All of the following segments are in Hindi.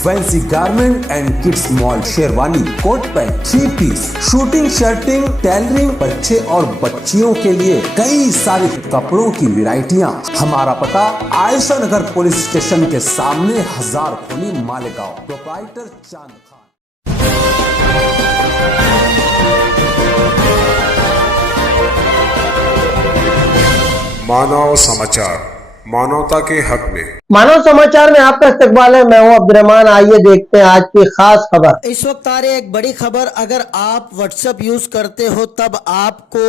Fancy garment and kids mall, sherwani, coat pant, 3 piece, suiting, shirting, tailoring, बच्चे और बच्चियों के लिए कई सारे कपड़ों की वैरायटियां। हमारा पता आयशा नगर पुलिस स्टेशन के सामने, हजार खोली, मालेगांव। प्रोप्राइटर चांद खान। मानव समाचार, मानवता के हक में। मानव समाचार में आपका इस्तकबाल है। मैं हूं अब्दुर्रहमान। आइए देखते हैं आज की खास खबर। इस वक्त आ रही है एक बड़ी खबर। अगर आप व्हाट्सएप यूज करते हो तब आपको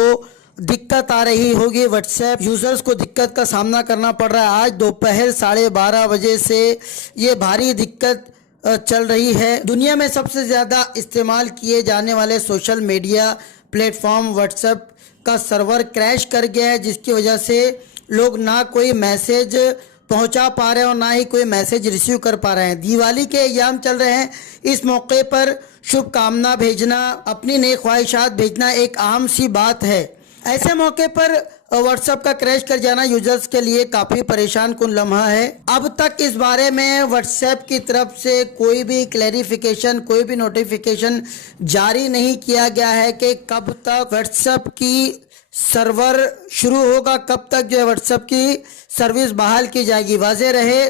दिक्कत आ रही होगी। व्हाट्सएप यूजर्स को दिक्कत का सामना करना पड़ रहा है। आज दोपहर 12:30 बजे से ये भारी दिक्कत चल रही है। दुनिया में सबसे ज़्यादा इस्तेमाल किए जाने वाले सोशल मीडिया प्लेटफॉर्म व्हाट्सएप का सर्वर क्रैश कर गया है, जिसकी वजह से लोग ना कोई मैसेज पहुंचा पा रहे हैं और ना ही कोई मैसेज रिसीव कर पा रहे हैं। दिवाली के एग्जाम चल रहे हैं। इस मौके पर शुभकामना भेजना, अपनी नेक ख्वाहिशात भेजना एक आम सी बात है। ऐसे मौके पर व्हाट्सएप का क्रैश कर जाना यूजर्स के लिए काफ़ी परेशान कुन लम्हा है। अब तक इस बारे में व्हाट्सएप की तरफ से कोई भी क्लैरिफिकेशन, कोई भी नोटिफिकेशन जारी नहीं किया गया है कि कब तक व्हाट्सएप की सर्वर शुरू होगा, कब तक जो है व्हाट्सएप की सर्विस बहाल की जाएगी। वाज़ेह रहे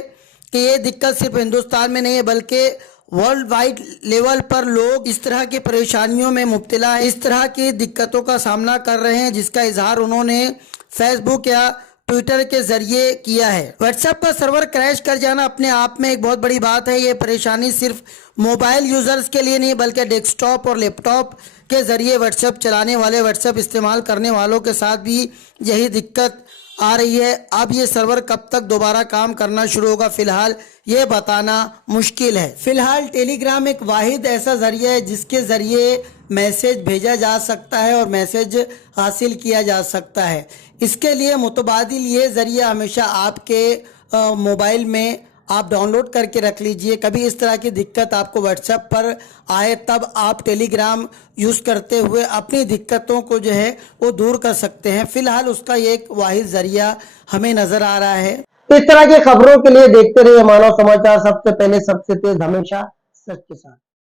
कि ये दिक्कत सिर्फ हिंदुस्तान में नहीं है बल्कि वर्ल्ड वाइड लेवल पर लोग इस तरह की परेशानियों में मुब्तला है, इस तरह की दिक्कतों का सामना कर रहे हैं, जिसका इजहार उन्होंने फेसबुक या ट्विटर के जरिए किया है। व्हाट्सएप का सर्वर क्रैश कर जाना अपने आप में एक बहुत बड़ी बात है। ये परेशानी सिर्फ मोबाइल यूजर्स के लिए नहीं बल्कि डेस्कटॉप और लैपटॉप के जरिए व्हाट्सएप चलाने वाले, व्हाट्सएप इस्तेमाल करने वालों के साथ भी यही दिक्कत आ रही है। अब ये सर्वर कब तक दोबारा काम करना शुरू होगा, फिलहाल ये बताना मुश्किल है। फिलहाल टेलीग्राम एक वाहिद ऐसा जरिया है जिसके जरिए मैसेज भेजा जा सकता है और मैसेज हासिल किया जा सकता है। इसके लिए मुतबादिल ये जरिया हमेशा आपके मोबाइल में आप डाउनलोड करके रख लीजिए। कभी इस तरह की दिक्कत आपको व्हाट्सएप पर आए तब आप टेलीग्राम यूज़ करते हुए अपनी दिक्कतों को जो है वो दूर कर सकते हैं। फिलहाल उसका ये एक वाहिद जरिया हमें नज़र आ रहा है। इस तरह की खबरों के लिए देखते रहिए मानव समाचार। सबसे पहले, सबसे तेज, हमेशा सच के साथ।